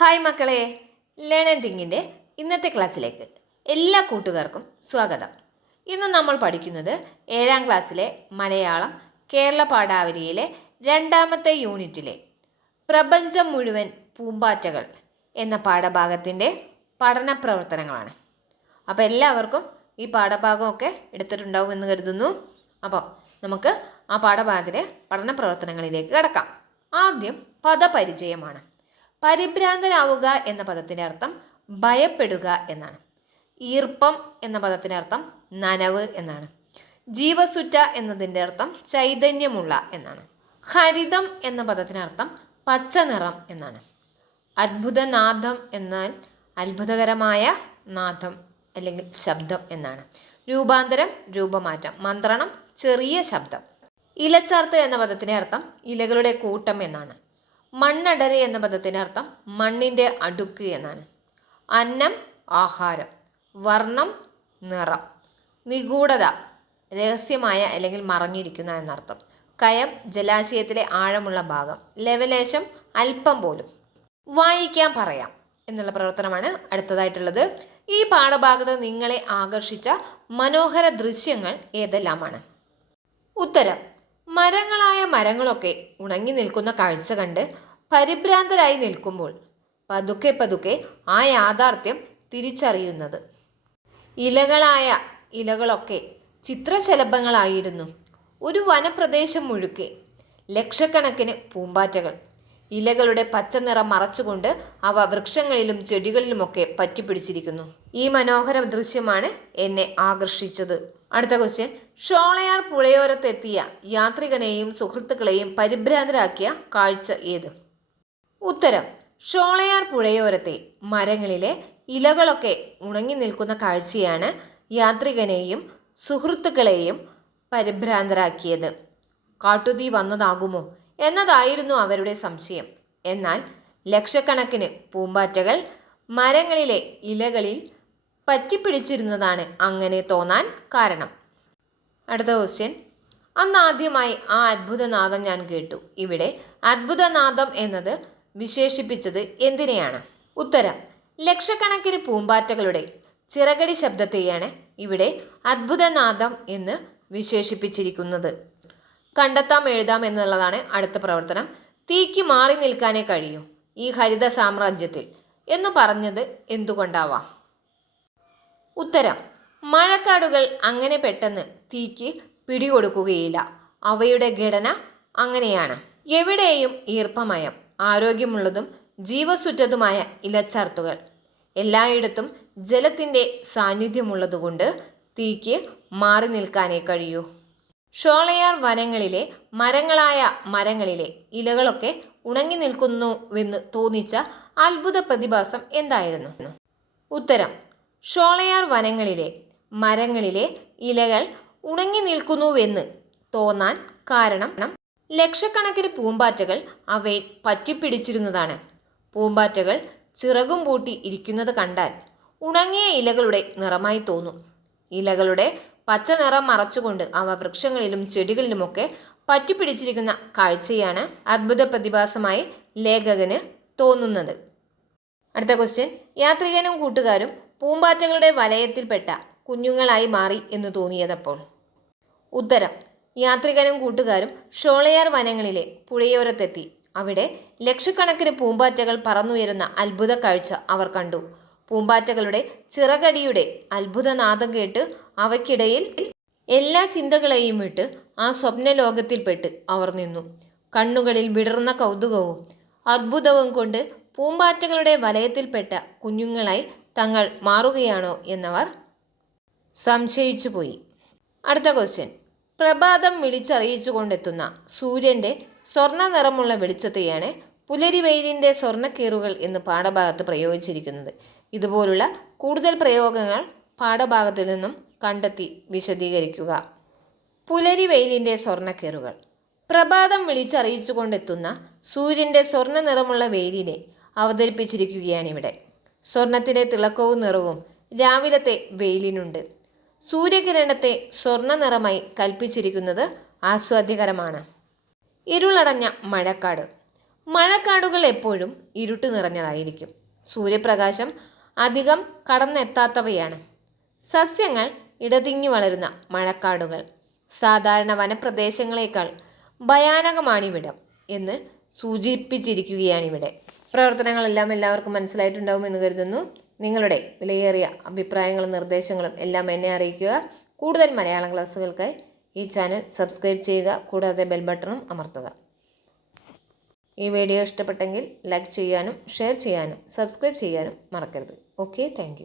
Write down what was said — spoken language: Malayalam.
ഹായ് മക്കളെ. ലേൺ ആൻഡ് ഇന്നത്തെ ക്ലാസ്സിലേക്ക് എല്ലാ കൂട്ടുകാർക്കും സ്വാഗതം. ഇന്ന് നമ്മൾ പഠിക്കുന്നത് ഏഴാം ക്ലാസ്സിലെ മലയാളം കേരള പാഠാവലിയിലെ രണ്ടാമത്തെ യൂണിറ്റിലെ പ്രപഞ്ചം മുഴുവൻ പൂമ്പാറ്റകൾ എന്ന പാഠഭാഗത്തിന്റെ പഠന പ്രവർത്തനങ്ങളാണ്. അപ്പോൾ എല്ലാവർക്കും ഈ പാഠഭാഗമൊക്കെ എടുത്തിട്ടുണ്ടാവും എന്ന് കരുതുന്നു. അപ്പോൾ നമുക്ക് ആ പാഠഭാഗത്തിലെ പഠന പ്രവർത്തനങ്ങളിലേക്ക് കടക്കാം. ആദ്യം പദപരിചയമാണ്. പരിഭ്രാന്തനാവുക എന്ന പദത്തിന്റെ അർത്ഥം ഭയപ്പെടുക എന്നാണ്. ഈർപ്പം എന്ന പദത്തിന്റെ അർത്ഥം നനവ് എന്നാണ്. ജീവസുറ്റ എന്നതിന്റെ അർത്ഥം ചൈതന്യമുള്ള എന്നാണ്. ഹരിതം എന്ന പദത്തിനർത്ഥം പച്ച നിറം എന്നാണ്. അത്ഭുതനാദം എന്നാൽ അത്ഭുതകരമായ നാദം അല്ലെങ്കിൽ ശബ്ദം എന്നാണ്. രൂപാന്തരം രൂപമാറ്റം മന്ത്രണം ചെറിയ ശബ്ദം. ഇലച്ചാർത്ത് എന്ന പദത്തിന്റെ അർത്ഥം ഇലകളുടെ കൂട്ടം എന്നാണ്. മണ്ണടര് എന്ന പദത്തിന്റെ അർത്ഥം മണ്ണിന്റെ അടുക്ക് എന്നാണ്. അന്നം ആഹാരം. വർണം നിറം. നിഗൂഢത രഹസ്യമായ അല്ലെങ്കിൽ മറഞ്ഞിരിക്കുന്ന എന്നർത്ഥം. കയം ജലാശയത്തിലെ ആഴമുള്ള ഭാഗം. ലവലേശം അല്പം പോലും. വായിക്കാൻ പറയാം എന്നുള്ള പ്രവർത്തനമാണ് അടുത്തതായിട്ടുള്ളത്. ഈ പാഠഭാഗത്ത് നിങ്ങളെ ആകർഷിച്ച മനോഹര ദൃശ്യങ്ങൾ ഏതെല്ലാമാണ്? ഉത്തരം. മരങ്ങളായ മരങ്ങളൊക്കെ ഉണങ്ങി നിൽക്കുന്ന കാഴ്ച കണ്ട് പരിഭ്രാന്തരായി നിൽക്കുമ്പോൾ പതുക്കെ പതുക്കെ ആ യാഥാർത്ഥ്യം തിരിച്ചറിയുന്നത്. ഇലകളായ ഇലകളൊക്കെ ചിത്രശലഭങ്ങളായിരുന്നു. ഒരു വനപ്രദേശം മുഴുക്കെ ലക്ഷക്കണക്കിന് പൂമ്പാറ്റകൾ. ഇലകളുടെ പച്ച നിറം മറച്ചുകൊണ്ട് അവ വൃക്ഷങ്ങളിലും ചെടികളിലുമൊക്കെ പറ്റിപ്പിടിച്ചിരിക്കുന്നു. ഈ മനോഹര ദൃശ്യമാണ് എന്നെ ആകർഷിച്ചത്. അടുത്ത ക്വസ്റ്റ്യൻ ഷോളയാർ പുഴയോരത്തെത്തിയ യാത്രികനെയും സുഹൃത്തുക്കളെയും പരിഭ്രാന്തരാക്കിയ കാഴ്ച ഏത്? ഉത്തരം ഷോളയാർ പുഴയോരത്തെ മരങ്ങളിലെ ഇലകളൊക്കെ ഉണങ്ങി നിൽക്കുന്ന കാഴ്ചയാണ് യാത്രികനെയും സുഹൃത്തുക്കളെയും പരിഭ്രാന്തരാക്കിയത്. കാട്ടുതീ വന്നതാകുമോ എന്നതായിരുന്നു അവരുടെ സംശയം. എന്നാൽ ലക്ഷക്കണക്കിന് പൂമ്പാറ്റകൾ മരങ്ങളിലെ ഇലകളിൽ പറ്റിപ്പിടിച്ചിരുന്നതാണ് അങ്ങനെ തോന്നാൻ കാരണം. അടുത്ത ക്വസ്റ്റ്യൻ അന്ന് ആദ്യമായി ആ അത്ഭുതനാദം ഞാൻ കേട്ടു. ഇവിടെ അത്ഭുതനാദം എന്നത് വിശേഷിപ്പിച്ചത് എന്തിനെയാണ്? ഉത്തരം ലക്ഷക്കണക്കിന് പൂമ്പാറ്റകളുടെ ചിറകടി ശബ്ദത്തെയാണ് ഇവിടെ അത്ഭുതനാദം എന്ന് വിശേഷിപ്പിച്ചിരിക്കുന്നത്. കണ്ടെത്താം എഴുതാം എന്നുള്ളതാണ് അടുത്ത പ്രവർത്തനം. തീക്ക് മാറി നിൽക്കാനേ കഴിയൂ ഈ ഹരിത സാമ്രാജ്യത്തിൽ. എന്ന് പറഞ്ഞത് എന്തുകൊണ്ടാവാം? ഉത്തരം മഴക്കാടുകൾ അങ്ങനെ പെട്ടെന്ന് തീക്ക് പിടികൊടുക്കുകയില്ല. അവയുടെ ഘടന അങ്ങനെയാണ്. എവിടെയും ഈർപ്പമയം ആരോഗ്യമുള്ളതും ജീവസുറ്റതുമായ ഇലച്ചാർത്തുകൾ എല്ലായിടത്തും ജലത്തിന്റെ സാന്നിധ്യമുള്ളതുകൊണ്ട് തീക്ക് മാറി നിൽക്കാനേ കഴിയൂ. ഷോളയാർ വനങ്ങളിലെ മരങ്ങളായ മരങ്ങളിലെ ഇലകളൊക്കെ ഉണങ്ങി നിൽക്കുന്നുവെന്ന് തോന്നിച്ച അത്ഭുത പ്രതിഭാസം എന്തായിരുന്നു? ഉത്തരം. ഷോളയാർ വനങ്ങളിലെ മരങ്ങളിലെ ഇലകൾ ഉണങ്ങി നിൽക്കുന്നുവെന്ന് തോന്നാൻ കാരണം ലക്ഷക്കണക്കിന് പൂമ്പാറ്റകൾ അവയെ പറ്റിപ്പിടിച്ചിരുന്നതാണ്. പൂമ്പാറ്റകൾ ചിറകും പൂട്ടി ഇരിക്കുന്നത് കണ്ടാൽ ഉണങ്ങിയ ഇലകളുടെ നിറമായി തോന്നും. ഇലകളുടെ പച്ച നിറം മറച്ചുകൊണ്ട് അവ വൃക്ഷങ്ങളിലും ചെടികളിലുമൊക്കെ പറ്റിപ്പിടിച്ചിരിക്കുന്ന കാഴ്ചയാണ് അത്ഭുത പ്രതിഭാസമായി ലേഖകന് തോന്നുന്നത്. അടുത്ത ക്വസ്റ്റ്യൻ യാത്രികനും കൂട്ടുകാരും പൂമ്പാറ്റകളുടെ വലയത്തിൽപ്പെട്ട കുഞ്ഞുങ്ങളായി മാറി എന്ന് തോന്നിയതപ്പോൾ. ഉത്തരം യാത്രികരും കൂട്ടുകാരും ഷോളയാർ വനങ്ങളിലെ പുഴയോരത്തെത്തി. അവിടെ ലക്ഷക്കണക്കിന് പൂമ്പാറ്റകൾ പറന്നുയരുന്ന അത്ഭുത കാഴ്ച അവർ കണ്ടു. പൂമ്പാറ്റകളുടെ ചിറകടിയുടെ അത്ഭുതനാദം കേട്ട് അവയ്ക്കിടയിൽ എല്ലാ ചിന്തകളെയും വിട്ട് ആ സ്വപ്നലോകത്തിൽപ്പെട്ട് അവർ നിന്നു. കണ്ണുകളിൽ വിടർന്ന കൗതുകവും അത്ഭുതവും കൊണ്ട് പൂമ്പാറ്റകളുടെ വലയത്തിൽപ്പെട്ട കുഞ്ഞുങ്ങളായി തങ്ങൾ മാറുകയാണോ എന്നവർ സംശയിച്ചുപോയി അടുത്ത ക്വസ്റ്റ്യൻ പ്രഭാതം വിളിച്ചറിയിച്ചു കൊണ്ടെത്തുന്ന സൂര്യന്റെ സ്വർണ നിറമുള്ള വെളിച്ചത്തെയാണ് പുലരിവെയിലിന്റെ സ്വർണക്കീറുകൾ എന്ന് പാഠഭാഗത്ത് പ്രയോഗിച്ചിരിക്കുന്നത്. ഇതുപോലുള്ള കൂടുതൽ പ്രയോഗങ്ങൾ പാഠഭാഗത്തിൽ നിന്നും കണ്ടെത്തി വിശദീകരിക്കുക. പുലരിവെയിലിന്റെ സ്വർണക്കീറുകൾ. പ്രഭാതം വിളിച്ചറിയിച്ചു കൊണ്ടെത്തുന്ന സൂര്യന്റെ സ്വർണ നിറമുള്ള വെയിലിനെ അവതരിപ്പിച്ചിരിക്കുകയാണിവിടെ സ്വർണത്തിന്റെ തിളക്കവും നിറവും രാവിലത്തെ വെയിലിനുണ്ട്. സൂര്യകിരണത്തെ സ്വർണ നിറമായി കൽപ്പിച്ചിരിക്കുന്നത് ആസ്വാദ്യകരമാണ്. ഇരുളടഞ്ഞ മഴക്കാട്. മഴക്കാടുകൾ എപ്പോഴും ഇരുട്ട് നിറഞ്ഞതായിരിക്കും. സൂര്യപ്രകാശം അധികം കടന്നെത്താത്തവയാണ്. സസ്യങ്ങൾ ഇടതിങ്ങി വളരുന്ന മഴക്കാടുകൾ. സാധാരണ വനപ്രദേശങ്ങളെക്കാൾ ഭയാനകമാണിവിടം എന്ന് സൂചിപ്പിച്ചിരിക്കുകയാണിവിടെ. പ്രവർത്തനങ്ങളെല്ലാം എല്ലാവർക്കും മനസ്സിലായിട്ടുണ്ടാവും എന്ന് കരുതുന്നു. നിങ്ങളുടെ വിലയേറിയ അഭിപ്രായങ്ങളും നിർദ്ദേശങ്ങളും എല്ലാം എന്നെ അറിയിക്കുക. കൂടുതൽ മലയാളം ക്ലാസ്സുകൾക്കായി ഈ ചാനൽ സബ്സ്ക്രൈബ് ചെയ്യുക കൂടാതെ ബെൽ ബട്ടണും അമർത്തുക. ഈ വീഡിയോ ഇഷ്ടപ്പെട്ടെങ്കിൽ ലൈക്ക് ചെയ്യാനും ഷെയർ ചെയ്യാനും സബ്സ്ക്രൈബ് ചെയ്യാനും മറക്കരുത്. Okay thank